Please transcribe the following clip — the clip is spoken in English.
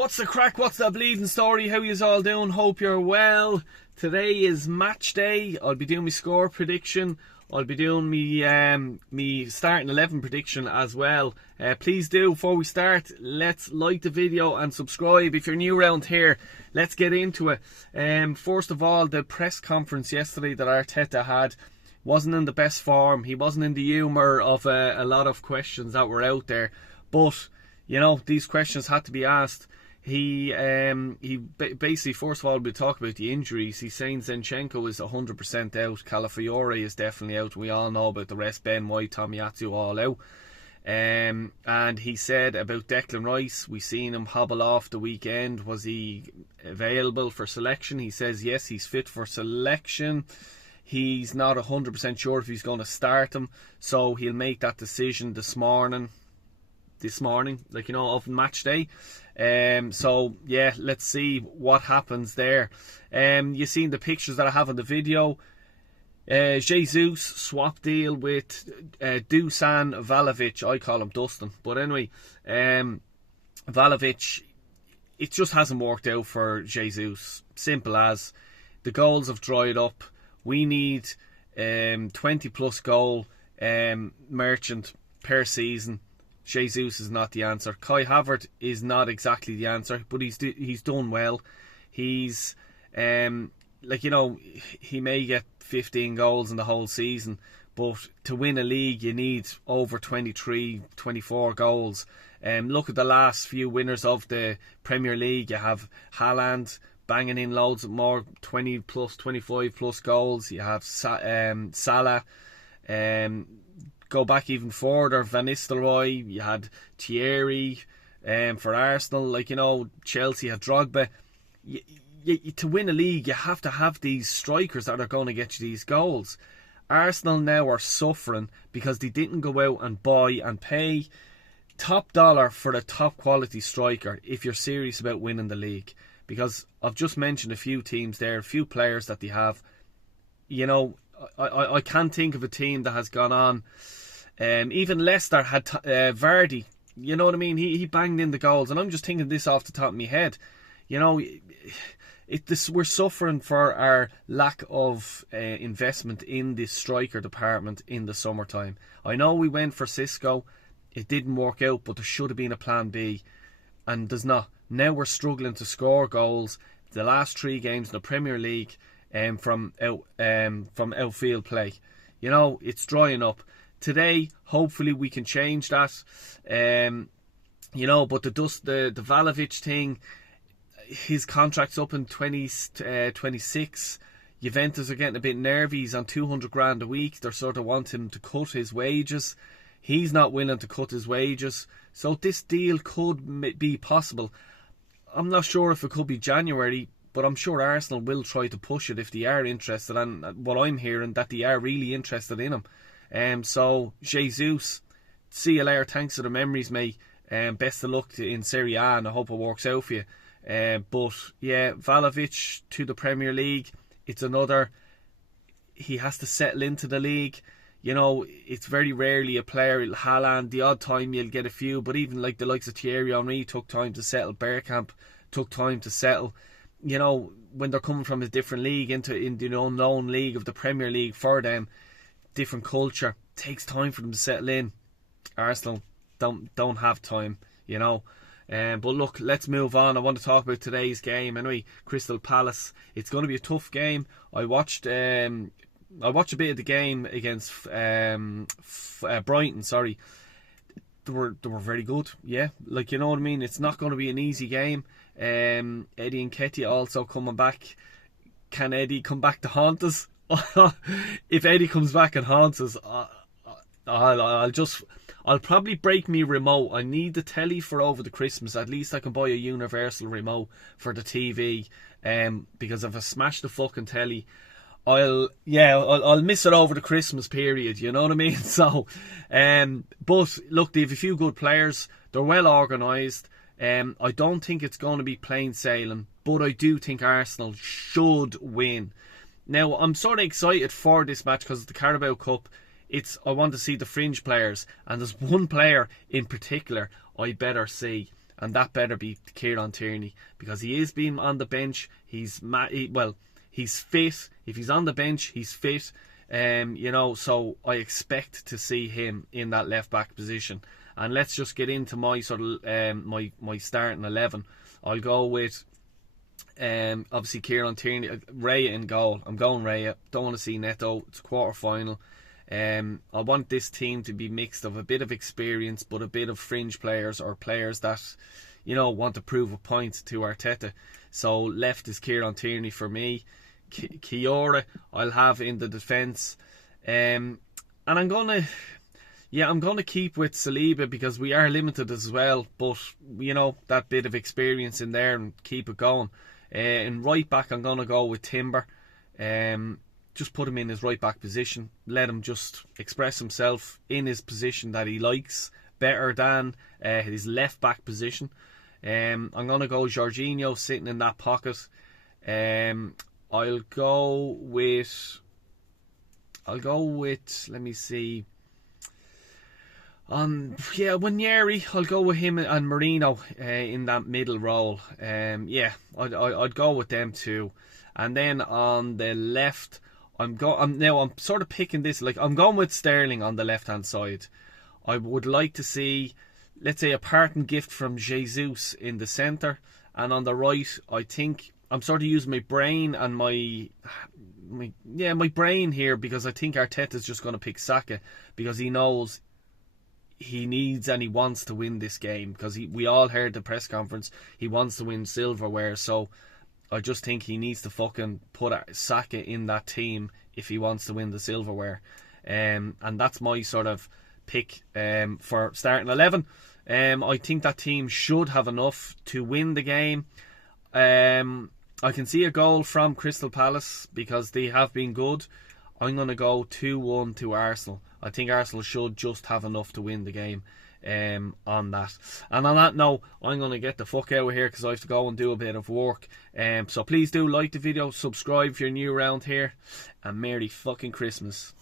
What's the crack? What's the bleeding story? How yous all doing? Hope you're well. Today is match day. I'll be doing my score prediction. I'll be doing me starting 11 prediction as well. Please do, before we start, let's like the video and subscribe if you're new around here. Let's get into it. First of all, the press conference yesterday that Arteta had wasn't in the best form. He wasn't in the humour of a lot of questions that were out there. But, you know, these questions had to be asked. He basically, first of all, we'll talk about the injuries. He's saying Zinchenko is 100% out. Calafiore is definitely out. We all know about the rest. Ben White, Tomiyasu all out. And he said about Declan Rice, we seen him hobble off the weekend. Was he available for selection? He says yes, he's fit for selection. He's not 100% sure if he's going to start him, so he'll make that decision this morning, like, you know, of match day. So yeah, let's see what happens there. You seen the pictures that I have in the video. Jesus swap deal with Dusan Vlahovic. I call him Dustin, but anyway, Vlahovic, it just hasn't worked out for Jesus. Simple as. The goals have dried up. We need 20 plus goal merchant per season. Jesus is not the answer. Kai Havertz is not exactly the answer, but he's done well. He's like, you know, he may get 15 goals in the whole season, but to win a league you need over 23, 24 goals. Look at the last few winners of the Premier League. You have Haaland banging in loads of more 20 plus, 25 plus goals. You have Salah. Go back even further, Van Nistelrooy, you had Thierry for Arsenal, like, you know, Chelsea had Drogba. To win a league, you have to have these strikers that are going to get you these goals. Arsenal now are suffering because they didn't go out and buy and pay top dollar for a top quality striker if you're serious about winning the league. Because I've just mentioned a few teams there, a few players that they have. You know, I can't think of a team that has gone on. Even Leicester had Vardy. You know what I mean? He banged in the goals, and I'm just thinking this off the top of my head. You know, we're suffering for our lack of investment in the striker department in the summertime. I know we went for Cisco, it didn't work out, but there should have been a plan B, and there's not. Now we're struggling to score goals. The last 3 games in the Premier League, from outfield play, you know, it's drying up. Today, hopefully, we can change that. You know, but the Vlahovic thing, his contract's up in 2026. Juventus are getting a bit nervy. He's on 200 grand a week. They're sort of wanting him to cut his wages. He's not willing to cut his wages. So this deal could be possible. I'm not sure if it could be January, but I'm sure Arsenal will try to push it if they are interested. And what I'm hearing, that they are really interested in him. So Jesus, see you later. Thanks for the memories, mate. Best of luck in Serie A, and I hope it works out for you. But yeah, Vlahovic to the Premier League. It's another. He has to settle into the league. You know, it's very rarely a player. Haaland, the odd time you'll get a few, but even like the likes of Thierry Henry took time to settle. Bergkamp took time to settle. You know, when they're coming from a different league into the unknown league of the Premier League, for them, different culture, takes time for them to settle in. Arsenal don't have time, you know. But look, let's move on. I want to talk about today's game anyway. Crystal Palace. It's going to be a tough game. I watched a bit of the game against Brighton. Sorry, they were very good. Yeah, like, you know what I mean. It's not going to be an easy game. Eddie Nketiah also coming back. Can Eddie come back to haunt us? If Eddie comes back and haunts us, I'll probably break me remote. I need the telly for over the Christmas. At least I can buy a universal remote for the TV. Because if I smash the fucking telly, I'll miss it over the Christmas period. You know what I mean? So, but look, they have a few good players. They're well organised. I don't think it's going to be plain sailing, but I do think Arsenal should win. Now, I'm sort of excited for this match because of the Carabao Cup. I want to see the fringe players, and there's one player in particular I better see, and that better be Kieran Tierney, because he is being on the bench. He's fit. If he's on the bench, he's fit. So I expect to see him in that left back position. And let's just get into my sort of my starting 11. I'll go with obviously Kieran Tierney, Raya in goal. I'm going Raya. Don't want to see Neto. It's a quarter final. I want this team to be mixed of a bit of experience, but a bit of fringe players, or players that want to prove a point to Arteta. So left is Kieran Tierney for me. Kiora I'll have in the defence, and I'm gonna keep with Saliba, because we are limited as well, but that bit of experience in there, and keep it going. In right back, I'm gonna go with Timber. Just put him in his right back position, let him just express himself in his position that he likes better than his left back position. I'm gonna go Jorginho sitting in that pocket. I'll go with, let me see, Ranieri. I'll go with him and Merino in that middle role. I'd go with them too. And then on the left, I'm sort of picking this, like, I'm going with Sterling on the left hand side. I would like to see, let's say, a parting gift from Jesus in the centre, and on the right, I think I'm sort of using my brain and my brain here, because I think Arteta's just going to pick Saka, because he knows he needs and he wants to win this game, because we all heard the press conference, he wants to win silverware. So I just think he needs to fucking put Saka in that team if he wants to win the silverware. And that's my sort of pick for starting 11. I think that team should have enough to win the game. I can see a goal from Crystal Palace, because they have been good. I'm going to go 2-1 to Arsenal. I think Arsenal should just have enough to win the game on that. And on that note, I'm going to get the fuck out of here, because I have to go and do a bit of work. So please do like the video, subscribe if you're new around here, and Merry fucking Christmas.